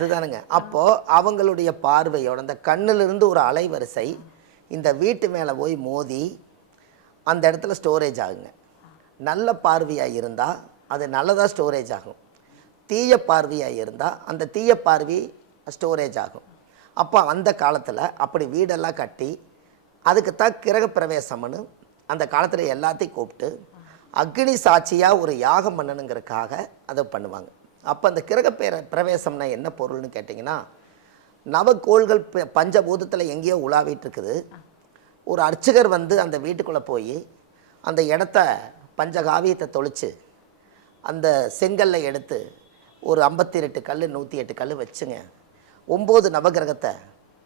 அதுதானுங்க. அப்போது அவங்களுடைய பார்வையோட அந்த கண்ணிலிருந்து ஒரு அலைவரிசை இந்த வீட்டு மேலே போய் மோதி அந்த இடத்துல ஸ்டோரேஜ் ஆகுங்க. நல்ல பார்வையாக இருந்தால் அது நல்லதாக ஸ்டோரேஜ் ஆகும். தீய பார்வையாக இருந்தால் அந்த தீய பார்வை ஸ்டோரேஜ் ஆகும். அப்போ அந்த காலத்தில் அப்படி வீடெல்லாம் கட்டி அதுக்கு தான் கிரக பிரவேசம்னு அந்த காலத்தில் எல்லாத்தையும் கூப்பிட்டு அக்னி சாட்சியாக ஒரு யாகம் பண்ணணுங்கிறதுக்காக அதை பண்ணுவாங்க. அப்போ அந்த கிரக பிரவேசம்னா என்ன பொருள்னு கேட்டிங்கன்னா, நவக்கோள்கள் பஞ்சபூதத்தில் எங்கேயோ உலாவிட்டு இருக்குது. ஒரு அர்ச்சகர் வந்து அந்த வீட்டுக்குள்ளே போய் அந்த இடத்த பஞ்சகாவியத்தை தொளிச்சு அந்த செங்கல்லை எடுத்து ஒரு 52 கல் 108 கல் வச்சுங்க 9 நவகிரகத்தை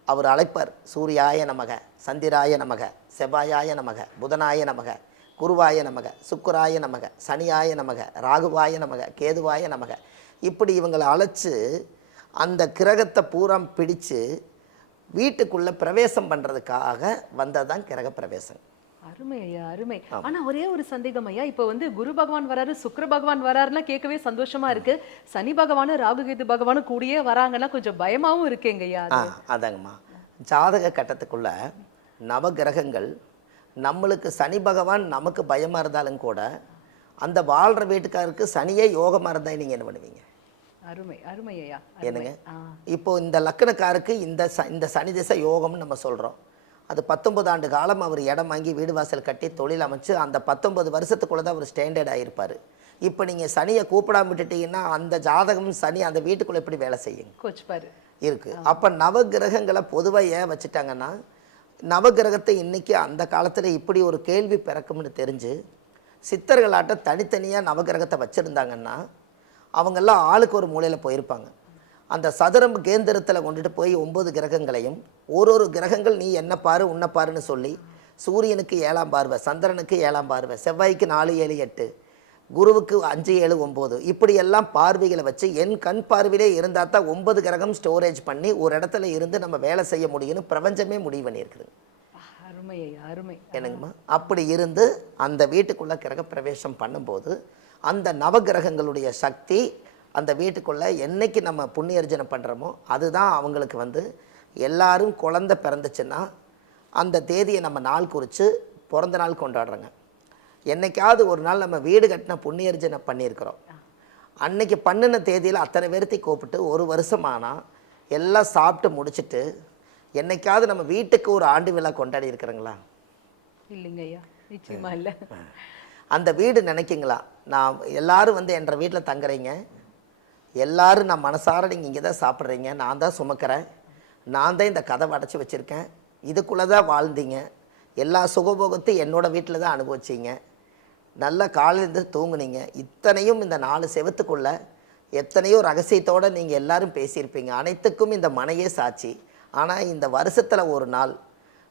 அவர் அழைப்பார். சூரியாய நமக, சந்திராய நமக, செவ்வாயாய நமக, புதனாய நமக, குருவாய நமக, சுக்கராய நமக, சனியாய நமக, ராகுவாய நமக, கேதுவாய நமக, இப்படி இவங்களை அழைச்சி அந்த கிரகத்தை பூரா பிடிச்சு வீட்டுக்குள்ளே பிரவேசம் பண்ணுறதுக்காக வந்தது தான் கிரக பிரவேசம். அருமை ஐயா, அருமை. ஆனா ஒரே ஒரு சந்தேகம் ஐயா, இப்போ வந்து குரு பகவான் வராரு, சுக்கிர பகவான் வராருன்னா கேட்கவே சந்தோஷமா இருக்கு. சனி பகவானும் ராகுகேது பகவானும் கூடியே வராங்கன்னா கொஞ்சம் பயமாவும் இருக்குங்க ஐயா. அதாங்கம்மா, ஜாதக கட்டத்துக்குள்ள நவகிரகங்கள் நம்மளுக்கு சனி பகவான் நமக்கு பயமாக இருந்தாலும் கூட அந்த வாழ்கிற வீட்டுக்காருக்கு சனியே யோகமாக இருந்தால் நீங்கள் என்ன பண்ணுவீங்க? அருமை அருமை ஐயா. என்னங்க, இப்போ இந்த லக்கணக்காருக்கு இந்த சனி திசை யோகம்னு நம்ம சொல்கிறோம். அது 19 ஆண்டு காலம் அவர் இடம் வாங்கி வீடு வாசல் கட்டி தொழில் அமைச்சு அந்த 19 வருஷத்துக்குள்ளே தான் அவர் ஸ்டாண்டர்ட் ஆகிருப்பார். இப்போ நீங்கள் சனியை கூப்பிடாம விட்டுட்டீங்கன்னா அந்த ஜாதகம் சனி அந்த வீட்டுக்குள்ளே எப்படி வேலை செய்யுங்க? கோச்சுப்பாரு இருக்குது. அப்போ நவகிரகங்களை பொதுவாக ஏன் வச்சுட்டாங்கன்னா, நவகிரகத்தை இன்றைக்கி அந்த காலத்தில் இப்படி ஒரு கேள்வி பிறக்கும்னு தெரிஞ்சு சித்தர்களாட்ட தனித்தனியாக நவகிரகத்தை வச்சுருந்தாங்கன்னா அவங்கெல்லாம் ஆளுக்கு ஒரு மூலையில் போயிருப்பாங்க. அந்த சதுரம் கேந்திரத்தில் கொண்டுட்டு போய் 9 கிரகங்களையும் ஒரு கிரகங்கள் நீ என்ன பாரு உன்னை பாருன்னு சொல்லி சூரியனுக்கு 7ஆம் பார்வை, சந்திரனுக்கு 7ஆம் பார்வை, செவ்வாய்க்கு 4 7 8, குருவுக்கு 5 7 9, இப்படியெல்லாம் பார்வைகளை வச்சு என் கண் பார்வையிலே இருந்தால் தான் 9 கிரகம் ஸ்டோரேஜ் பண்ணி ஒரு இடத்துல இருந்து நம்ம வேலை செய்ய முடியும்னு பிரபஞ்சமே முடிவு பண்ணியிருக்குது. அருமை அருமை. என்னங்கம்மா, அப்படி இருந்து அந்த வீட்டுக்குள்ளே கிரக பிரவேசம் பண்ணும்போது அந்த நவகிரகங்களுடைய சக்தி அந்த வீட்டுக்குள்ளே என்னைக்கு நம்ம புண்ணியர்ஜனை பண்ணுறோமோ அதுதான் அவங்களுக்கு வந்து எல்லாரும் குழந்தை பிறந்துச்சுன்னா அந்த தேதியை நம்ம நாள் குறித்து பிறந்த நாள் கொண்டாடுறோங்க. என்றைக்காவது ஒரு நாள் நம்ம வீடு கட்டின புண்ணியர்ஜனை பண்ணியிருக்கிறோம். அன்னைக்கு பண்ணின தேதியில் அத்தனை பேர்த்தையும் கூப்பிட்டு ஒரு வருஷமானால் எல்லாம் சாப்பிட்டு முடிச்சுட்டு என்னைக்காவது நம்ம வீட்டுக்கு ஒரு ஆண்டு விழா கொண்டாடி இருக்கிறோங்களா? இல்லைங்க ஐயா, நிச்சயமா இல்லை. அந்த வீடு நினைக்கிங்களா, நான் எல்லாரும் வந்து என்ற வீட்டில் தங்குறீங்க, எல்லாரும் நான் மனசார நீங்கள் இங்கே தான் சாப்பிட்றீங்க, நான் தான் சுமக்கிறேன், நான் தான் இந்த கதவை அடைச்சி வச்சுருக்கேன், இதுக்குள்ளே தான் வாழ்ந்தீங்க, எல்லா சுகபோகத்தையும் என்னோடய வீட்டில் தான் அனுபவிச்சிங்க, நல்லா காலையிலேருந்து தூங்குனீங்க, இத்தனையும் இந்த 4 செவத்துக்குள்ளே எத்தனையோ ரகசியத்தோடு நீங்கள் எல்லோரும் பேசியிருப்பீங்க, அனைத்துக்கும் இந்த மனையே சாட்சி. ஆனால் இந்த வருஷத்தில் ஒரு நாள்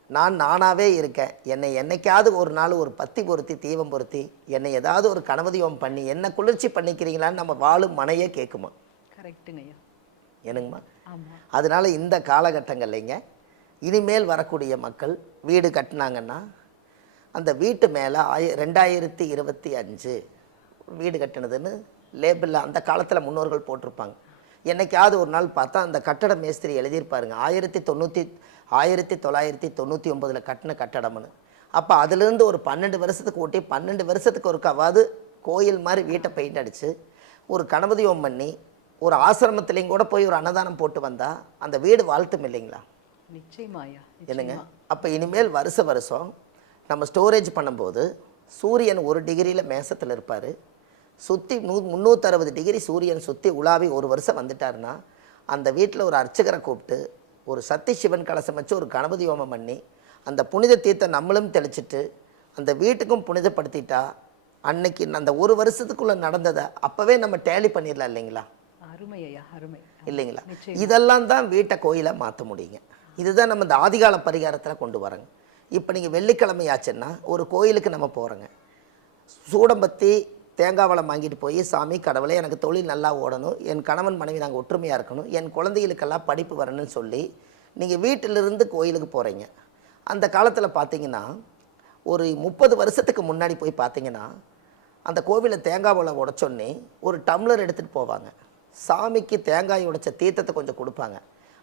நானாகவே இருக்கேன், என்னை என்னைக்காவது ஒரு நாள் ஒரு பத்தி பொருத்தி தீபம் பொருத்தி என்னை ஏதாவது ஒரு கணவதியோகம் பண்ணி என்ன குளிர்ச்சி பண்ணிக்கிறீங்களான்னு நம்ம வாழும் மனையே கேட்குமா? கரெக்டுங்க ஐயா. என்னங்கம்மா, அதனால் இந்த காலகட்டங்கள்லைங்க இனிமேல் வரக்கூடிய மக்கள் வீடு கட்டினாங்கன்னா அந்த வீட்டு மேலே 2025 வீடு கட்டினதுன்னு லேபிளில் அந்த காலத்தில் முன்னோர்கள் போட்டிருப்பாங்க. என்னைக்காவது ஒரு நாள் பார்த்தா அந்த கட்டட மேஸ்திரி எழுதியிருப்பாருங்க 1999 கட்டின கட்டடம்னு. அப்போ அதுலேருந்து ஒரு 12 வருஷத்துக்கு ஓட்டி 12 வருஷத்துக்கு ஒருக்காவது கோயில் மாதிரி வீட்டை பெயிண்ட் அடித்து ஒரு கணபதியோகம் பண்ணி ஒரு ஆசிரமத்துலேயும் கூட போய் ஒரு அன்னதானம் போட்டு வந்தால் அந்த வீடு வாழ்த்தும் இல்லைங்களா? நிச்சயமாயா. என்னங்க, அப்போ இனிமேல் வருஷம் நம்ம ஸ்டோரேஜ் பண்ணும்போது சூரியன் 1 டிகிரியில் மேசத்தில் இருப்பார், சுற்றி 360 டிகிரி சூரியன் சுற்றி உலாவி ஒரு வருஷம் வந்துட்டாருன்னா அந்த வீட்டில் ஒரு அர்ச்சகரை கூப்பிட்டு ஒரு சக்தி சிவன் கலசம் வச்சு ஒரு கணபதி ஹோமம் பண்ணி அந்த புனித தீர்த்தை நம்மளும் தெளிச்சிட்டு அந்த வீட்டுக்கும் புனிதப்படுத்திட்டா அன்னைக்கு அந்த ஒரு வருஷத்துக்குள்ளே நடந்ததை அப்போவே நம்ம டேலி பண்ணிடலாம் இல்லைங்களா? அருமையா, அருமை இல்லைங்களா? இதெல்லாம் தான் வீட்டை கோயிலை மாற்ற முடியுங்க. இதுதான் நம்ம இந்த ஆதிகால பரிகாரத்தில் கொண்டு வரோங்க. இப்போ நீங்கள் வெள்ளிக்கிழமை ஆச்சுன்னா ஒரு கோயிலுக்கு நம்ம போகிறோங்க, சூடம்பத்தி தேங்காய் வளம் வாங்கிட்டு போய் சாமி கடவுளே எனக்கு தொழில் நல்லா ஓடணும், என் கணவன் மனைவி நாங்கள் ஒற்றுமையாக இருக்கணும், என் குழந்தைகளுக்கெல்லாம் படிப்பு வரணும்னு சொல்லி நீங்கள் வீட்டிலிருந்து கோயிலுக்கு போகிறீங்க. அந்த காலத்தில் பார்த்தீங்கன்னா ஒரு 30 வருஷத்துக்கு முன்னாடி போய் பார்த்தீங்கன்னா அந்த கோவிலில் தேங்காய் வளம் உடைச்சோன்னே ஒரு டம்ளர் எடுத்துகிட்டு போவாங்க. சாமிக்கு தேங்காய் உடைச்ச தீர்த்தத்தை கொஞ்சம் கொடுப்பாங்க.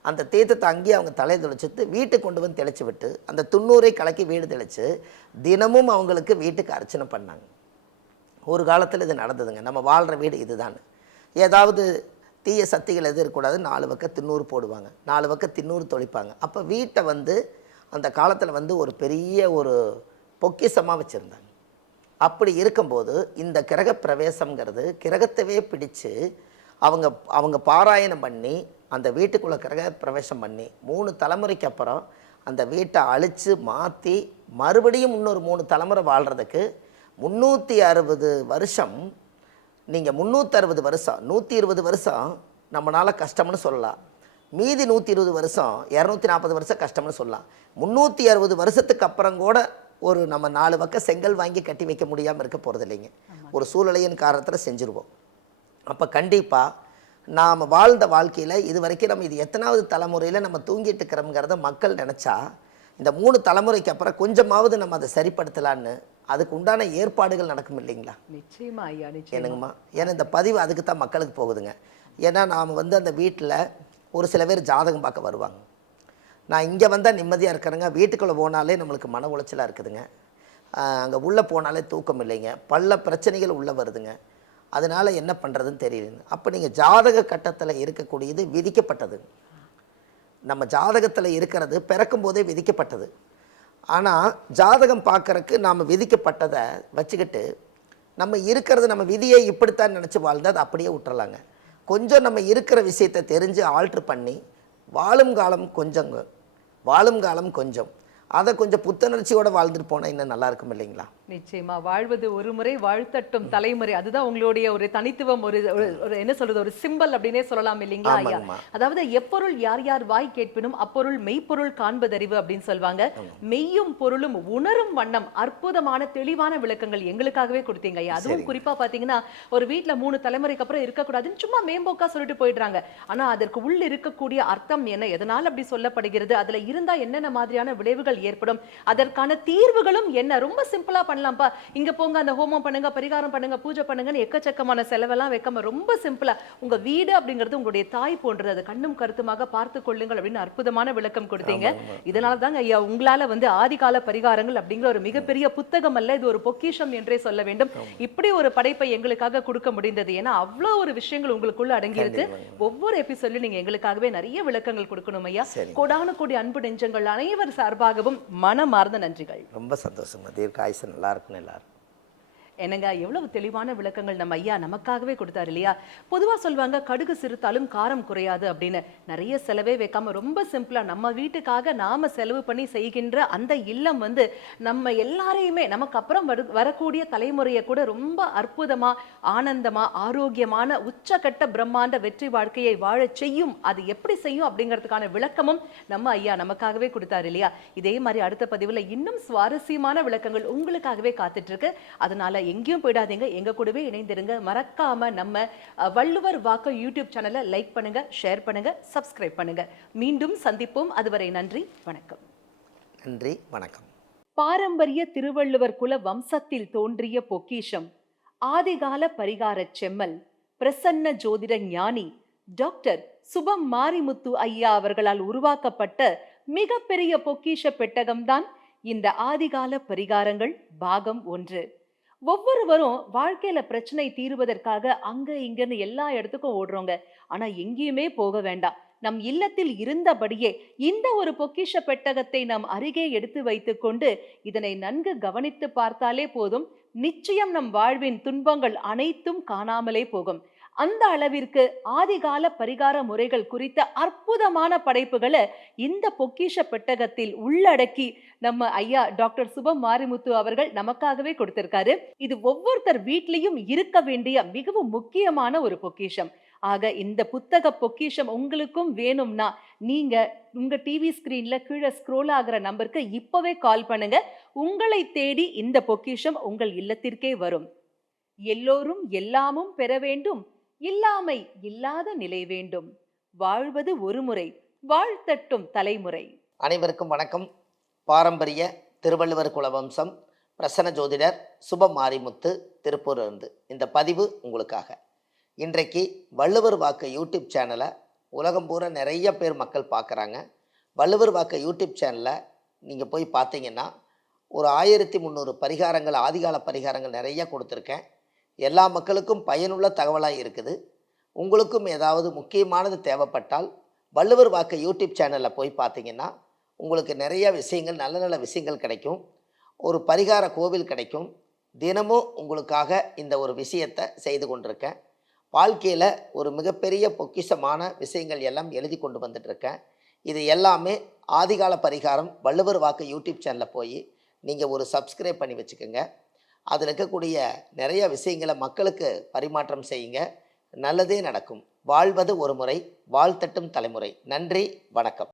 அந்த தீர்த்தத்தை அங்கேயே அவங்க தலையை தெளிச்சுட்டு வீட்டுக்கு கொண்டு வந்து தெளித்து விட்டு அந்த 90 கலக்கி வீடு தெளித்து தினமும் அவங்களுக்கு வீட்டுக்கு அர்ச்சனை பண்ணாங்க. ஒரு காலத்தில் இது நடந்ததுங்க. நம்ம வாழ்கிற வீடு இதுதான். ஏதாவது தீய சக்திகள் எது இருக்கக்கூடாது, 4 பக்கம் திண்ணூறு போடுவாங்க, 4 பக்கம் திண்ணூறு தொளிப்பாங்க. அப்போ வீட்டை வந்து அந்த காலத்தில் வந்து ஒரு பெரிய ஒரு பொக்கிஷமாக வச்சுருந்தாங்க. அப்படி இருக்கும்போது இந்த கிரக பிரவேசம்ங்கிறது கிரகத்தவே பிடிச்சு அவங்க அவங்க பாராயணம் பண்ணி அந்த வீட்டுக்குள்ளே கிரக பிரவேசம் பண்ணி 3 தலைமுறைக்கு அப்புறம் அந்த வீட்டை அழித்து மாற்றி மறுபடியும் இன்னொரு 3 தலைமுறை வாழ்கிறதுக்கு 360 வருஷம். நீங்கள் 360 வருஷம் 120 வருஷம் நம்மளால் கஷ்டம்னு சொல்லலாம். மீதி 120 வருஷம் 240 வருஷம் கஷ்டம்னு சொல்லலாம். 360 வருஷத்துக்கு அப்புறம் கூட ஒரு நம்ம 4 பக்கம் செங்கல் வாங்கி கட்டி வைக்க முடியாமல் இருக்க போகிறது இல்லைங்க. ஒரு சூழ்நிலையின் காரணத்தில் செஞ்சுருவோம். அப்போ கண்டிப்பாக நாம் வாழ்ந்த வாழ்க்கையில் இது வரைக்கும் நம்ம இது எத்தனாவது தலைமுறையில் நம்ம தூங்கிட்டு இருக்கிறோங்கிறத மக்கள் நினச்சா இந்த 3 தலைமுறைக்கு அப்புறம் கொஞ்சமாவது நம்ம அதை சரிப்படுத்தலான்னு அதுக்கு உண்டான ஏற்பாடுகள் நடக்கும் இல்லைங்களா? நிச்சயமா ஐயா, நிச்சயம். என்னங்கம்மா, ஏன்னா இந்த பதிவு அதுக்கு தான் மக்களுக்கு போகுதுங்க. ஏன்னா நாம் வந்து அந்த வீட்டில் ஒரு சில பேர் ஜாதகம் பார்க்க வருவாங்க. நான் இங்கே வந்தால் நிம்மதியாக இருக்கிறேங்க, வீட்டுக்குள்ளே போனாலே நம்மளுக்கு மன உளைச்சலாக இருக்குதுங்க, அங்கே உள்ளே போனாலே தூக்கம் இல்லைங்க, பல பிரச்சனைகள் உள்ளே வருதுங்க, அதனால் என்ன பண்ணுறதுன்னு தெரியலங்க. அப்போ நீங்கள் ஜாதக கட்டத்தில் இருக்கக்கூடியது விதிக்கப்பட்டது. நம்ம ஜாதகத்தில் இருக்கிறது பிறக்கும் போதே விதிக்கப்பட்டது. ஆனால் ஜாதகம் பார்க்குறக்கு நாம் விதிக்கப்பட்டதை வச்சுக்கிட்டு நம்ம இருக்கிறது நம்ம விதியை இப்படித்தான் நினச்சி வாழ்ந்தால் அது அப்படியே விட்டுறலாங்க. கொஞ்சம் நம்ம இருக்கிற விஷயத்தை தெரிஞ்சு ஆல்ட்ரு பண்ணி வாழும் காலம் கொஞ்சம் அதை கொஞ்சம் புத்துணர்ச்சியோடு வாழ்ந்துட்டு போனால் இன்னும் நல்லா இருக்கும் இல்லைங்களா? நிச்சயமா. வாழ்வது ஒரு முறை, வாழ்த்தட்டும் தலைமுறை. அதுதான் உங்களுடைய ஒரு தனித்துவம், ஒரு என்ன சொல்றது, ஒரு சிம்பல் அப்படின்னே சொல்லலாம் இல்லைங்களா ஐயா? அதாவது எப்பொருள் யார் யார் வாய் கேட்பினும் அப்பொருள் மெய்ப்பொருள் காண்பதறிவு அப்படின்னு சொல்லுவாங்க. மெய்யும் பொருளும் உணரும் வண்ணம் அற்புதமான தெளிவான விளக்கங்கள் எங்களுக்காகவே கொடுத்தீங்க ஐயா. அதுவும் குறிப்பா பாத்தீங்கன்னா ஒரு வீட்டுல 3 தலைமுறைக்கு அப்புறம் இருக்கக்கூடாதுன்னு சும்மா மேம்போக்கா சொல்லிட்டு போயிடுறாங்க. ஆனா அதற்கு உள்ள இருக்கக்கூடிய அர்த்தம் என்ன, எதனால் அப்படி சொல்லப்படுகிறது, அதுல இருந்தா என்னென்ன மாதிரியான விளைவுகள் ஏற்படும், அதற்கான தீர்வுகளும் என்ன, ரொம்ப சிம்பிளா பண்ணலாம்ப்பா, இங்க போங்க, அந்த ஹோமம் பண்ணுங்க, பரிகாரம் பண்ணுங்க, பூஜை பண்ணுங்கன்னு எக்கச்சக்கமான செலவெல்லாம் வைக்காம ரொம்ப சிம்பிளா உங்க வீடு அப்படிங்கிறது உங்களுடைய தாய் போன்றது, அதை கண்ணும் கருத்துமாக பார்த்து கொள்ளுங்கள் அப்படின்னு அற்புதமான விளக்கம் கொடுத்தீங்க. இதனால தாங்க ஐயா உங்களால வந்து ஆதிகால பரிகாரங்கள் அப்படிங்கிற ஒரு மிகப்பெரிய புத்தகம் அல்ல, இது ஒரு பொக்கிஷம் என்றே சொல்ல வேண்டும். இப்படி ஒரு படைப்பை எங்களுக்காக கொடுக்க முடிந்தது. ஏன்னா அவ்வளோ ஒரு விஷயங்கள் உங்களுக்குள்ள அடங்கி இருக்கு. ஒவ்வொரு எபிசோட்லயும் நீங்க எங்களுக்காகவே நிறைய விளக்கங்கள் கொடுக்கணும் ஐயா. கோடான கோடி அன்பு நெஞ்சங்கள் அனைவர் சார்பாகவும் மனமார்ந்த நன்றிகள். ரொம்ப சந்தோஷம். தீர்க்காயுசு நல்லா இருக்குன்னு எல்லாரும். என்னங்க எவ்வளவு தெளிவான விளக்கங்கள் நம்ம ஐயா நமக்காகவே கொடுத்தாரு இல்லையா? பொதுவா சொல்லுவாங்க கடுகு சிறுத்தாலும் காரம் குறையாது அப்படின்னு. நிறைய செலவே வைக்காம ரொம்ப சிம்பிளா நம்ம வீட்டுக்காக நாம செலவு பண்ணி செய்கின்ற அந்த இல்லம் வந்து நம்ம எல்லாரையுமே நமக்கு அப்புறம் வரக்கூடிய தலைமுறையை கூட ரொம்ப அற்புதமா, ஆனந்தமா, ஆரோக்கியமான உச்சகட்ட பிரம்மாண்ட வெற்றி வாழ்க்கையை வாழ செய்யும். அது எப்படி செய்யும் அப்படிங்கிறதுக்கான விளக்கமும் நம்ம ஐயா நமக்காகவே கொடுத்தாரு இல்லையா? இதே மாதிரி அடுத்த பதிவுல இன்னும் சுவாரஸ்யமான விளக்கங்கள் உங்களுக்காகவே காத்துட்டு இருக்கு. அதனால எங்கேயும் போயிடாதீங்க, எங்க கூடவே இணைந்திருங்க. மறக்காம நம்ம வள்ளுவர் வாக்கு யூடியூப் சேனலை லைக் பண்ணுங்க, ஷேர் பண்ணுங்க, சப்ஸ்கிரைப் பண்ணுங்க. மீண்டும் சந்திப்போம். அதுவரை நன்றி, வணக்கம். நன்றி, வணக்கம். பாரம்பரிய திருவள்ளுவர் குல வம்சத்தில் தோன்றிய பொக்கிஷம், ஆதிகால பரிகார செம்மல், பிரசன்ன ஜோதிட ஞானி டாக்டர் சுபம் மாரிமுத்து ஐயா அவர்களால் உருவாக்கப்பட்ட மிகப்பெரிய பொக்கிஷ பெட்டகம்தான் இந்த ஆதிகால பரிகாரங்கள் பாகம் 1. ஒவ்வொருவரும் வாழ்க்கையில பிரச்சனை தீர்வதற்காக அங்க இங்கன்னு எல்லா இடத்துக்கும் ஓடுறோங்க. ஆனா எங்கேயுமே போக வேண்டாம். நம் இல்லத்தில் இருந்தபடியே இந்த ஒரு பொக்கிஷ பெட்டகத்தை நாம் அருகே எடுத்து வைத்துக் கொண்டு இதனை நன்கு கவனித்து பார்த்தாலே போதும், நிச்சயம் நம் வாழ்வின் துன்பங்கள் அனைத்தும் காணாமலே போகும். அந்த அளவிற்கு ஆதிகால பரிகார முறைகள் குறித்த அற்புதமான படைப்புகளை இந்த பொக்கிஷ பெட்டகத்தில் உள்ளடக்கி நம்ம ஐயா டாக்டர் சுபம் மாரிமுத்து அவர்கள் நமக்காகவே கொடுத்திருக்காரு. இது ஒவ்வொருத்தர் வீட்லயும் இருக்க வேண்டிய மிகவும் முக்கியமான ஒரு பொக்கிஷம். ஆக இந்த புத்தக பொக்கிஷம் உங்களுக்கும் வேணும்னா நீங்க உங்க டிவி ஸ்கிரீன்ல கீழே ஸ்க்ரோல் ஆகிற நம்பருக்கு இப்பவே கால் பண்ணுங்க. உங்களை தேடி இந்த பொக்கிஷம் உங்கள் இல்லத்திற்கே வரும். எல்லோரும் எல்லாமும் பெற வேண்டும், இல்லாமை இல்லாத நிலை வேண்டும், வாழ்வது ஒரு முறை, வாழ்த்தட்டும் தலைமுறை. அனைவருக்கும் வணக்கம். பாரம்பரிய திருவள்ளுவர் குலவம்சம், பிரசன்ன ஜோதிடர் சுபம் மாரிமுத்து, திருப்பூர் இருந்து இந்த பதிவு உங்களுக்காக. இன்றைக்கு வள்ளுவர் வாக்கு யூடியூப் சேனலை உலகம் பூரா நிறைய பேர் மக்கள் பார்க்குறாங்க. வள்ளுவர் வாக்கு யூடியூப் சேனலை நீங்கள் போய் பார்த்தீங்கன்னா ஒரு 1300 பரிகாரங்கள், ஆதிகால பரிகாரங்கள் நிறைய கொடுத்துருக்கேன். எல்லா மக்களுக்கும் பயனுள்ள தகவலாக இருக்குது. உங்களுக்கும் ஏதாவது முக்கியமானது தேவைப்பட்டால் வள்ளுவர் வாக்கு யூடியூப் சேனலில் போய் பார்த்தீங்கன்னா உங்களுக்கு நிறைய விஷயங்கள், நல்ல நல்ல விஷயங்கள் கிடைக்கும். ஒரு பரிகார கோவில் கிடைக்கும். தினமும் உங்களுக்காக இந்த ஒரு விஷயத்தை செய்து கொண்டிருக்கேன். வாழ்க்கையில் ஒரு மிகப்பெரிய பொக்கிஷமான விஷயங்கள் எல்லாம் எழுதி கொண்டு வந்துட்டுருக்கேன். இது எல்லாமே ஆதிகால பரிகாரம் வள்ளுவர் வாக்கு யூடியூப் சேனலில் போய் நீங்கள் ஒரு சப்ஸ்கிரைப் பண்ணி வச்சுக்கோங்க. அதில் இருக்கக்கூடிய நிறைய விஷயங்களை மக்களுக்கு பரிமாற்றம் செய்யுங்க. நல்லதே நடக்கும். வாழ்வது ஒரு முறை, வாழ்த்தட்டும் தலைமுறை. நன்றி, வணக்கம்.